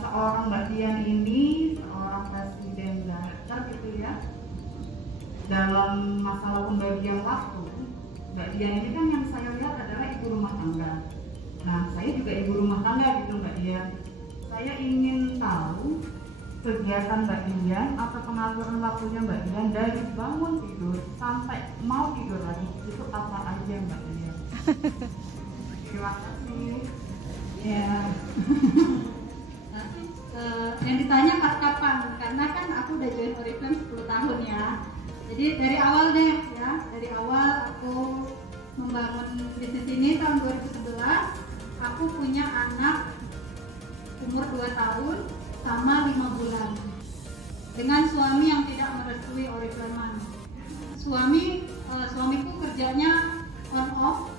seorang Mbak Dian ini seorang presiden director gitu ya. Dalam masalah pembagian waktu, Mbak Dian ini kan yang saya lihat adalah ibu rumah tangga. Nah, saya juga ibu rumah tangga gitu Mbak Dian. Saya ingin tahu kegiatan Mbak Dian atau pengaluran waktunya Mbak Dian dari bangun tidur sampai mau tidur lagi itu apa aja Mbak Dian? Terima kasih. Ya. Yang ditanya pas kapan? Karena kan aku udah join Oriflame 10 tahun ya. Jadi dari awal deh ya, dari awal aku membangun bisnis ini tahun 2011. Aku punya anak umur 2 tahun sama 5 bulan dengan suami yang tidak merestui Oriflame. Suamiku kerjanya on off,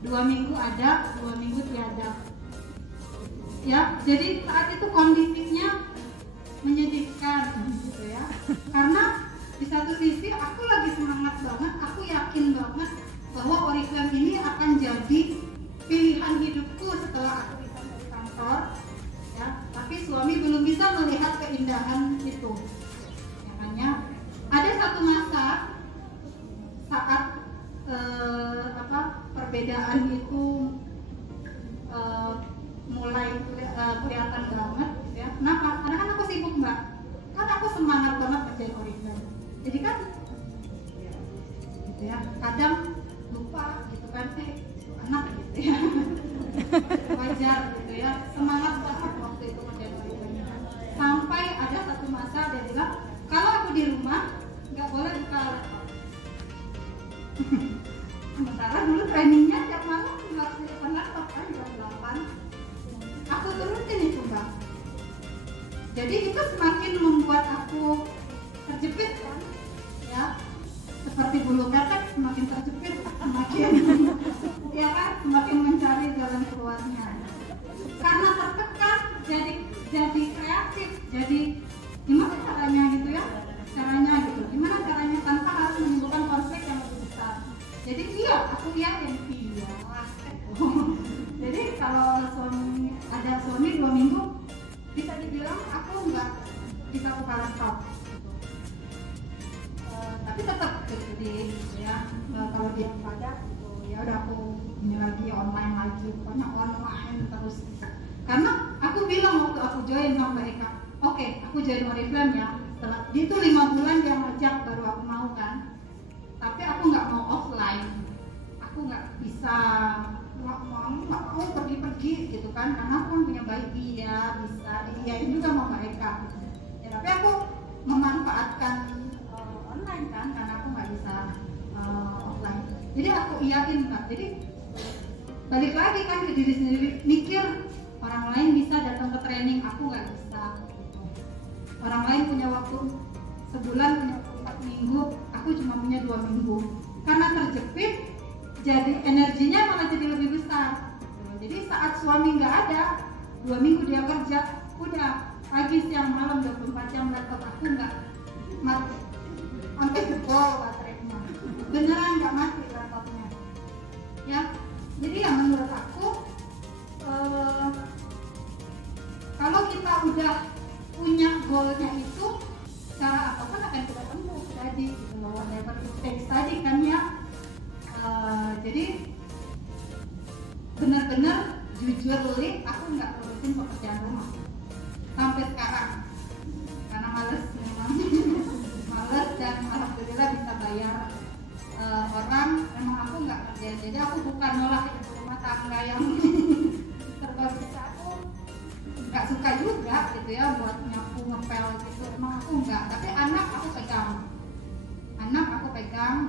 2 minggu ada, 2 minggu tiada. Ya, jadi saat itu kondisinya menyedihkan gitu ya. Karena di satu sisi aku lagi semangat banget, aku yakin banget bahwa Oriflame ini akan jadi pilihan hidupku setelah aku bisa dari kantor. Ya, tapi suami belum bisa melihat keindahan itu. Makanya ada satu masa saat perbedaan itu mulai kelihatan banget ya. Kenapa? Karena kan aku sibuk Mbak, kan aku semangat banget kerjain Oriflame. Jadi kan gitu ya, kadang lupa gitu kan, anak gitu ya. Wajar gitu ya, semangat banget waktu itu kerjain Oriflame. Sampai ada satu masa dia bilang, kalau aku di rumah nggak boleh buka laptop. Sementara dulu trainingnya tiap malam harus di depan laptop kan jam 8. Aku turutin itu Mbak. Jadi itu semakin membuat aku terjepit kan, ya seperti bulu ketek semakin terjepit, semakin ya kan, semakin mencari jalan keluarnya. Karena tertekan, jadi kreatif, jadi gimana caranya gitu ya, gimana caranya tanpa harus menimbulkan konflik yang lebih besar. Jadi iya, aku yakin iya. Jadi kalau ada suami 2 minggu bisa dibilang aku nggak bisa buka laptop gitu. Tapi tetap jadi ya kalau dia pada gitu ya udah aku ini lagi online lagi, pokoknya online terus gitu. Karena aku bilang waktu aku join sama Mbak Eka, oke, aku join Oriflame ya. Setelah itu 5 bulan dia ngajak baru aku mau kan. Tapi aku nggak mau offline, aku nggak bisa nggak mau pergi-pergi gitu kan, karena aku kan punya bayi ya, bisa diiyain juga sama mereka gitu. Ya, tapi aku memanfaatkan online kan, karena aku nggak bisa offline. Jadi aku iyain Kak. Jadi balik lagi kan ke diri sendiri, mikir orang lain bisa datang ke training, aku nggak bisa gitu. Orang lain punya waktu sebulan, punya 4 minggu, aku cuma punya 2 minggu. Karena terjepit, jadi energinya malah jadi lebih besar. Jadi saat suami nggak ada, 2 minggu dia kerja, udah pagi siang malam 24 jam laptop aku nggak mati, sampai jebol baterainya, beneran nggak mati laptopnya. Ya, jadi ya menurut aku kalau kita udah punya goalnya itu, cara apapun akan kita tempuh tadi, gitu loh, whatever it takes tadi kan ya. Jadi benar-benar jujur li, aku nggak urusin pekerjaan rumah sampai sekarang karena males memang. Males, dan alhamdulillah bisa bayar orang. Memang aku nggak kerja, jadi aku bukan nolak ibu rumah tangga yang serba bisa. Aku nggak suka juga gitu ya buat nyapu ngepel gitu, emang aku nggak. Tapi anak aku pegang,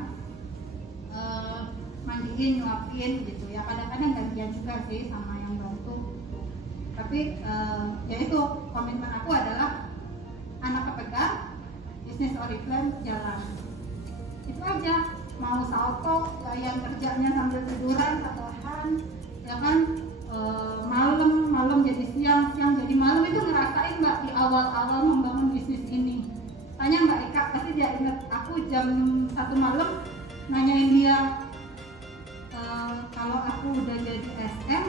mandiin, nyuapin gitu ya. Kadang-kadang gantian juga sih sama yang bantu. Tapi ya itu komitmen aku adalah anak kepegang, bisnis Oriflame jalan. Itu aja. Mau salto, yang kerjanya sambil tiduran, satohan, ya kan, malam jadi siang jadi malam. Itu ngerasain Mbak di awal-awal membangun bisnis ini. Tanya Mbak Eka, pasti dia ingat aku jam 1 malam nanyain dia, kalau aku udah jadi SM,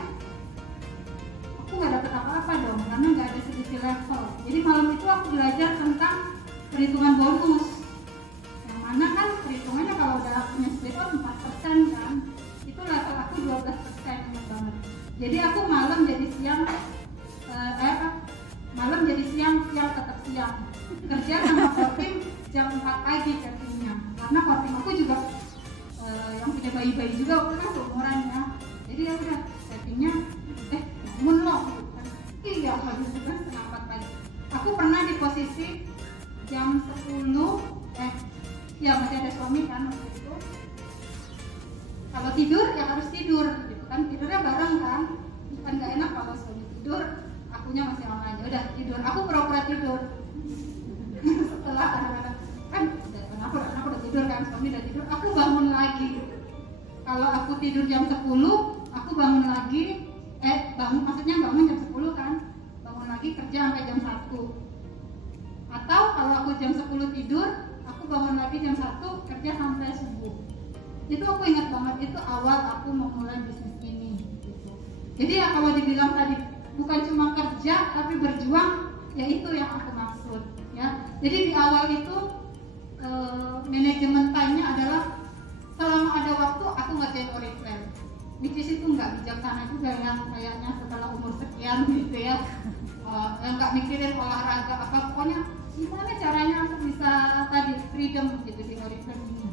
aku nggak dapet apa-apa dong, karena nggak ada multi level. Jadi malam itu aku belajar tentang perhitungan bonus. Yang mana kan perhitungannya kalau udah punya split out 4% kan. Itu level aku 12%, ingat banget. Jadi aku malam jadi siang malam jadi siang tetap siang. Kerja sama kortim jam 4 pagi chattingnya. Karena kortim aku juga yang punya bayi-bayi juga waktu kan seumuran ya. Jadi ya udah chattingnya bangun loh gitu kan. Iya habis itu kan setengah 4 pagi. Aku pernah di posisi jam 10 ya masih ada suami kan waktu itu. Kalau tidur ya harus tidur gitu kan, tidurnya bareng kan. Kan gak enak kalau suami tidur, akunya masih online. Udah tidur, aku pura-pura tidur. Setelah kadang-kadang kan aku udah tidur kan, suami udah tidur, aku bangun lagi. Kalau aku tidur jam 10, aku bangun lagi, bangun jam 10 kan, bangun lagi kerja sampai jam 1. Atau kalau aku jam 10 tidur, aku bangun lagi jam 1 kerja sampai subuh. Itu aku ingat banget, itu awal aku memulai bisnis ini gitu. Jadi ya kalau dibilang tadi bukan cuma kerja tapi berjuang, ya itu yang aku maksud ya. Jadi di awal itu manajemen time-nya adalah selama ada waktu aku ngerjain Oriflame, which is itu nggak bijaksana juga ya, kayaknya setelah umur sekian gitu ya. Nggak mikirin olahraga apa, pokoknya gimana caranya aku bisa tadi freedom gitu di Oriflame ini.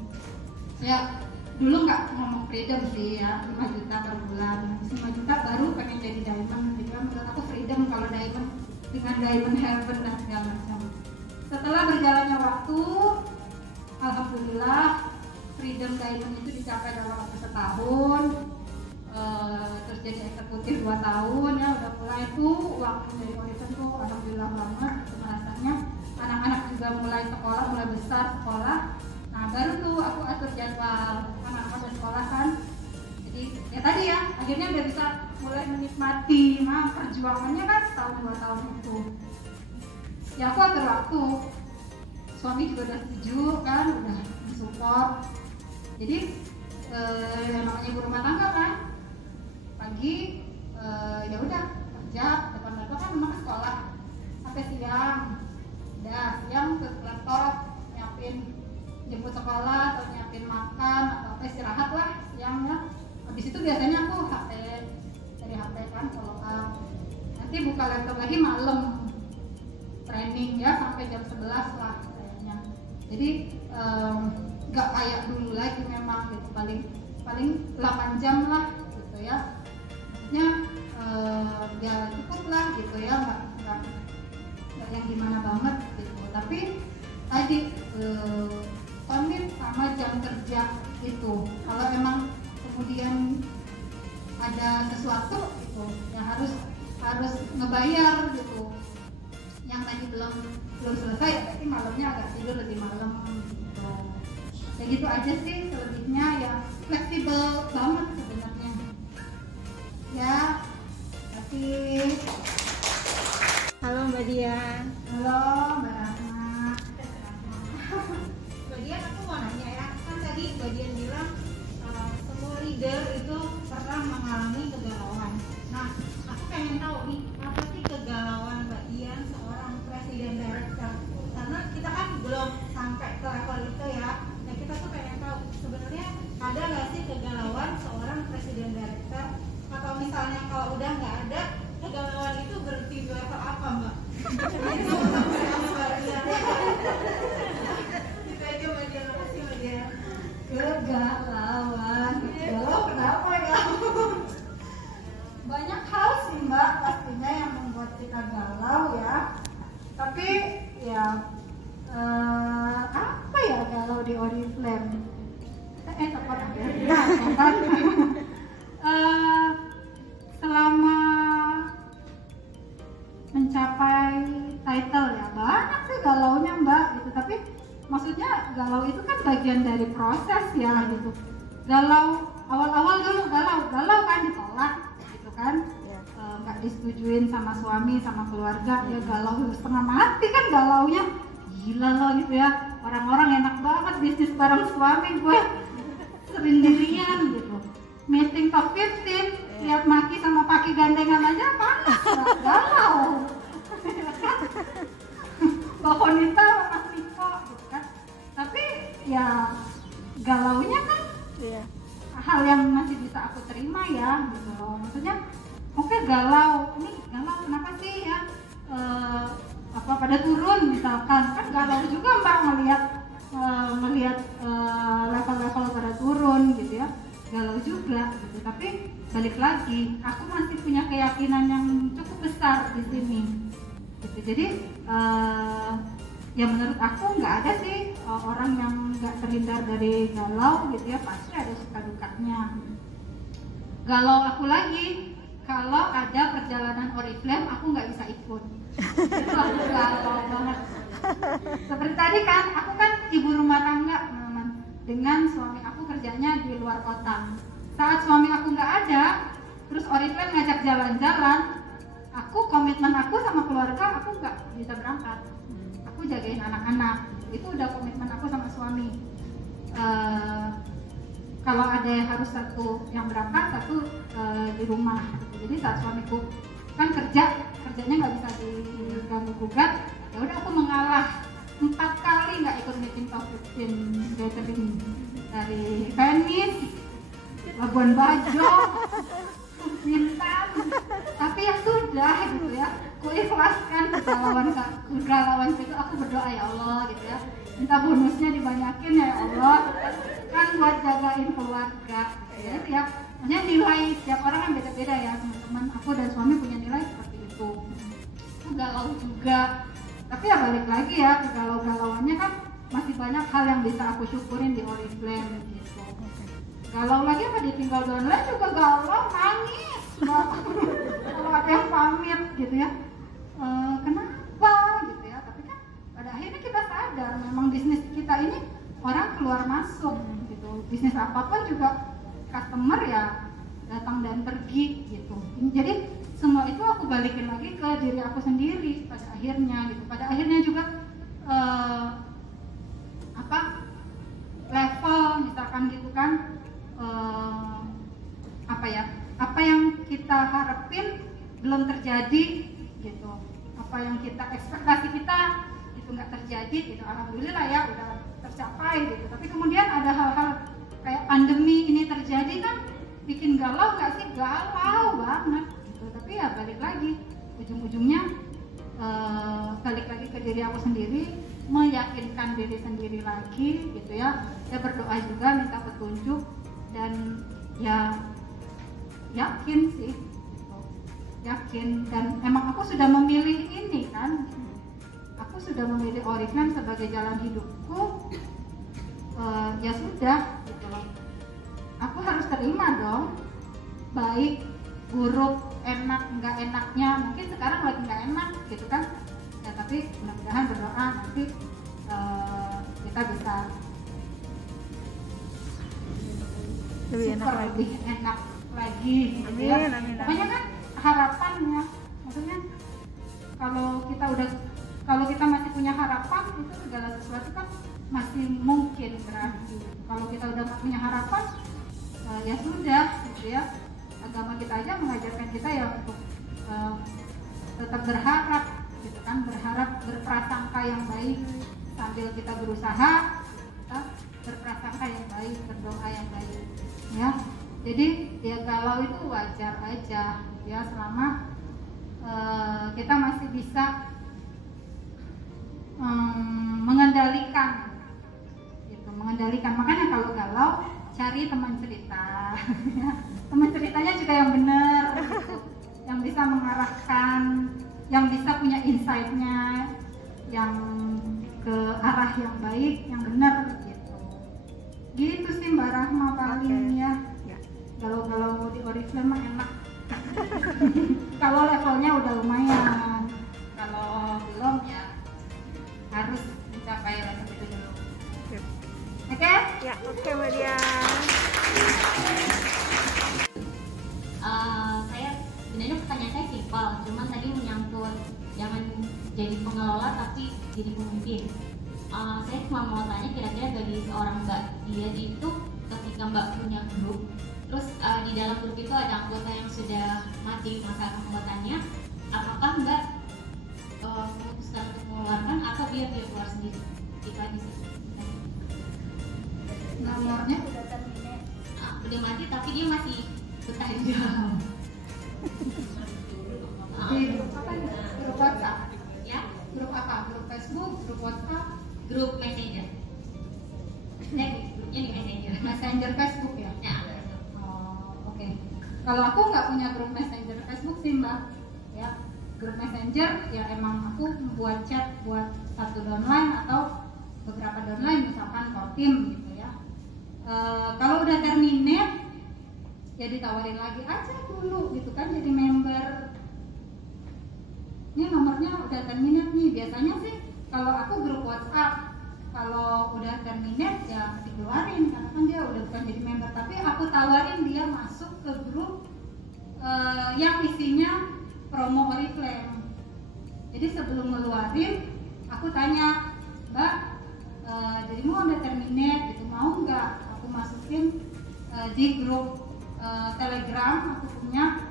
Ya dulu nggak ngomong freedom sih ya, 5 juta per bulan, 5 juta baru pengen jadi diamond gitu kan. Menurut aku freedom kalau diamond dengan diamond heaven dan segala macam. Setelah berjalannya waktu, alhamdulillah freedom diamond itu dicapai dalam waktu setahun. Terus jadi eksekutif 2 tahun ya, udah mulai tuh uang dari Oriflame tuh alhamdulillah banget rasanya. Anak-anak juga mulai sekolah, mulai besar sekolah. Nah baru tuh aku atur jadwal anak-anak udah sekolah kan. Jadi ya tadi ya, akhirnya udah bisa mulai menikmati. Nah perjuangannya kan setahun 2 tahun itu. Ya aku atur waktu. Suami juga udah setuju kan, udah support. Jadi namanya ibu rumah tangga kan, pagi ya udah kerja, depan laptop kan rumah sekolah sampai siang. Udah siang ke laptop nyiapin jemput sekolah atau nyiapin makan atau apa, istirahat lah siangnya. Habis itu biasanya aku dari HP kan follow up. Nanti buka laptop lagi malam training ya sampai jam 11 lah kayaknya. Jadi nggak kayak dulu lagi memang gitu, paling 8 jam lah gitu ya. Maksudnya ya cukup lah gitu ya, nggak yang gimana banget gitu. Tapi tadi komit sama jam kerja itu. Kalau emang kemudian ada sesuatu gitu, ya harus ngebayar gitu. Yang tadi belum selesai, tapi malamnya agak tidur lebih malam gitu. Ya gitu aja sih, selebihnya ya fleksibel banget sebenarnya. Ya, tapi halo Mbak Dian. halo Mbak Rahma. Mbak Dian, aku mau nanya ya, kan tadi Mbak Dian bilang semua leader itu pernah mengalami kegalauan. Nah, aku pengen tahu nih, apa sih kegalauan Mbak Dian seorang presiden director? Karena kita kan belum sampai ke level itu ya. Nah, kita tuh pengen tahu sebenarnya ada nggak sih kegalauan seorang presiden director? Atau misalnya kalau udah nggak ada, kegalauan itu berarti level apa Mbak? Kegalauan, galau kenapa ya? Banyak hal sih Mbak pastinya yang membuat kita galau ya. Tapi ya apa ya galau di Oriflame? Tepat ya. Selama mencapai title ya banyak sih galaunya Mbak gitu. Tapi maksudnya galau itu kan bagian dari proses ya gitu. Galau awal-awal dulu galau kan ditolak gitu kan, nggak disetujuin sama suami sama keluarga, ya galau setengah mati kan galaunya, gila loh gitu ya, orang-orang enak banget bisnis bareng suami, gue sendirian gitu. Meeting top 15 lihat maki sama paki gandengan aja panas, galau. pada turun misalkan, kan galau juga Mbak melihat level-level pada turun gitu ya, galau juga gitu. Tapi balik lagi, aku masih punya keyakinan yang cukup besar di sini gitu. Jadi ya menurut aku nggak ada sih orang yang nggak terhindar dari galau gitu ya, pasti ada suka dukanya. Galau aku lagi kalau ada perjalanan Oriflame aku nggak bisa ikut. Itu aku galau banget. Seperti tadi kan, aku kan ibu rumah tangga teman-teman, dengan suami aku kerjanya di luar kota. Saat suami aku nggak ada, terus Oriflame ngajak jalan-jalan, aku komitmen aku sama keluarga, aku nggak bisa berangkat. Aku jagain anak-anak, itu udah komitmen aku sama suami. Kalau ada yang harus satu yang berangkat, satu di rumah. Jadi saat suamiku kan kerjanya nggak bisa diganggu gugat, ya udah aku mengalah 4 kali nggak ikut meeting gathering dari Venice, Labuan Bajo, Bintan. Tapi ya sudah gitu ya, aku ikhlaskan kegalauan itu. Aku berdoa ya Allah gitu ya, minta bonusnya dibanyakin ya Allah, kan buat jagain keluarga gitu ya. Hanya nilai setiap orang kan beda-beda ya teman-teman. Aku dan suami punya nilai seperti itu. Aku galau juga, tapi ya balik lagi ya, kegalau-galauannya kan masih banyak hal yang bisa aku syukurin di Oriflame gitu. Galau lagi apa ditinggal downline juga galau, nangis kalau ada yang pamit gitu ya. Kenapa gitu ya, tapi kan pada akhirnya kita sadar memang bisnis kita ini orang keluar masuk gitu. Bisnis apapun juga customer ya datang dan pergi gitu. Jadi semua itu aku balikin lagi ke diri aku sendiri pada akhirnya gitu. Pada akhirnya juga level misalkan gitu kan, apa yang kita harapin belum terjadi gitu, apa yang kita ekspektasi kita itu nggak terjadi gitu. Alhamdulillah ya udah tercapai gitu. Tapi kemudian ada hal-hal kayak pandemi ini terjadi kan bikin galau nggak sih? Galau banget gitu. Tapi ya balik lagi, ujung-ujungnya balik lagi ke diri aku sendiri, meyakinkan diri sendiri lagi gitu ya. Saya berdoa juga minta petunjuk dan ya yakin sih gitu. Yakin, dan emang aku sudah memilih ini kan, aku sudah memilih Oriflame sebagai jalan hidupku. Ya sudah gitu loh, aku harus terima dong, baik buruk, enak nggak enaknya. Mungkin sekarang lagi nggak enak gitu kan ya, tapi mudah-mudahan berdoa nanti kita bisa lebih enak lagi gitu ya. Pokoknya kan harapannya, maksudnya kalau kita masih punya harapan, itu segala sesuatu kan masih mungkin berarti. Kalau kita udah gak punya harapan, ya sudah gitu ya. Agama kita aja mengajarkan kita ya untuk tetap berharap gitu kan, berprasangka yang baik sambil kita berusaha, kita berprasangka yang baik, berdoa yang baik ya. Jadi ya galau itu wajar aja ya, selama kita masih bisa mengendalikan gitu, mengendalikan. Makanya kalau galau cari teman cerita teman ceritanya juga yang benar gitu, yang bisa mengarahkan, yang bisa punya insight-nya yang ke arah yang baik, yang benar gitu sih Mbak Rahma paling ya. Kalau di Oriflame mah enak kalau levelnya udah lumayan, kalau belum ya harus mencapai level itu dulu. Oke? Ya, oke Mbak Dian. Saya sebenarnya pertanyaan saya simpel, cuman tadi menyangkut jangan jadi pengelola tapi jadi pemimpin. Saya cuma mau tanya, kira-kira bagi seorang Mbak Dian itu ketika Mbak punya grup, terus di dalam grup itu ada anggota yang sudah mati masa keanggotaannya, apakah Mbak memutuskan untuk mengeluarkan atau biar dia keluar sendiri? Itu aja sih. Nomornya udah mati tapi dia masih betah di dalam. di grup apa nih? Grup WhatsApp? Ya? Grup apa? Facebook, grup WhatsApp, Grup Messenger. Grupnya di Messenger. Messenger Facebook ya. Ya. Oh, oke. Kalau aku nggak punya grup Messenger Facebook sih Mbak, ya. Grup Messenger ya emang aku buat chat buat satu downline atau beberapa downline, misalkan core team gitu ya. Kalau udah terminate ya ditawarin lagi aja dulu gitu kan, jadi member. Ini nomornya udah terminate nih. Biasanya sih kalau aku grup WhatsApp, kalau udah terminate ya dikeluarin karena kan dia udah bukan jadi member, tapi aku tawarin dia masuk ke grup yang isinya promo Oriflame. Jadi sebelum ngeluarin aku tanya, Mbak, jadi mau udah terminate gitu, mau nggak aku masukin di grup Telegram aku punya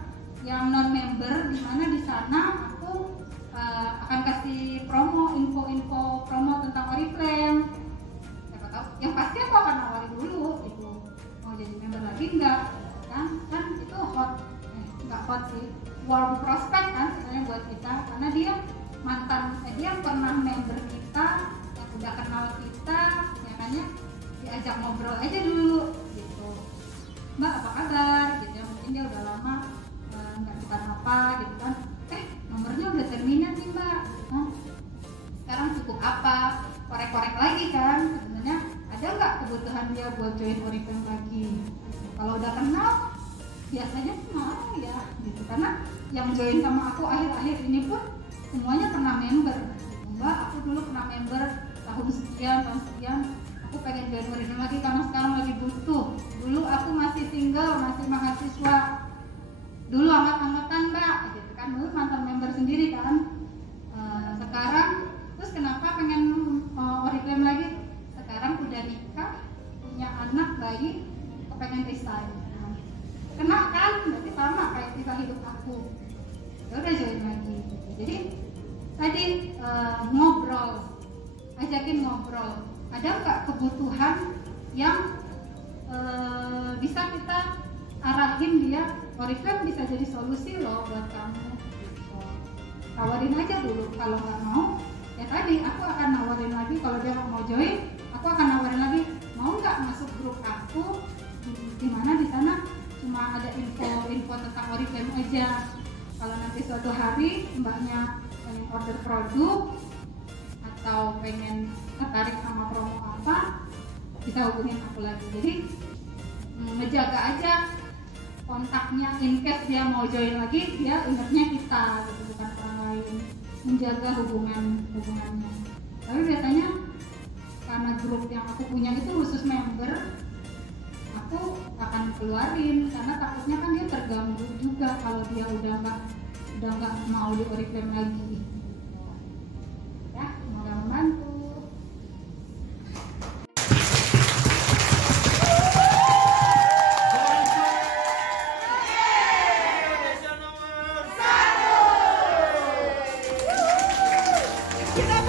yang non member, di mana di sana aku akan kasih promo, info-info promo tentang Oriflame. Siapa tahu, yang pasti aku akan nawarin dulu itu mau jadi member lagi enggak, kan itu hot, nggak hot sih, warm prospect kan sebenarnya buat kita, karena dia mantan, dia pernah member kita, yang udah kenal kita, ya kan ya, diajak ngobrol aja dulu gitu. Mbak apa kabar gitu ya, mungkin dia udah lama nggak bukan apa gitu kan, nomornya udah terminate nih Mbak gitu kan. Sekarang cukup apa, korek-korek lagi kan, sebenarnya ada nggak kebutuhan dia buat join Oriflame lagi. Kalau udah kenal biasanya sih mau ya gitu, karena yang join sama aku akhir-akhir ini pun semuanya pernah member gitu. Mbak aku dulu pernah member tahun sekian, aku pengen join Oriflame lagi karena sekarang lagi butuh. Dulu aku masih single, masih mahasiswa, dulu angkat-angkatan Mbak gitu kan, dulu mantan member sendiri kan. Sekarang terus kenapa pengen Oriflame lagi? Sekarang udah nikah, punya anak, bayi, kepengen resign. Kena kan, berarti sama kayak kisah hidup aku. Ya udah join lagi gitu. Jadi tadi ngobrol, ajakin ngobrol, ada nggak kebutuhan yang bisa kita arahin dia, Oriflame bisa jadi solusi loh buat kamu gitu. Tawarin aja dulu, kalau nggak mau ya tadi aku akan nawarin lagi. Kalau dia mau join, aku akan nawarin lagi, mau nggak masuk grup aku, di mana di sana cuma ada info tentang Oriflame aja. Kalau nanti suatu hari mbaknya pengen order produk atau pengen tertarik sama promo apa, bisa hubungin aku lagi. Jadi ngejaga aja kontaknya, in case dia mau join lagi dia ingatnya kita gitu, bukan orang lain. Menjaga hubungannya. Tapi biasanya karena grup yang aku punya itu khusus member, aku akan keluarin karena takutnya kan dia terganggu juga kalau dia udah nggak mau di Oriflame lagi. Ya, semoga membantu. Kita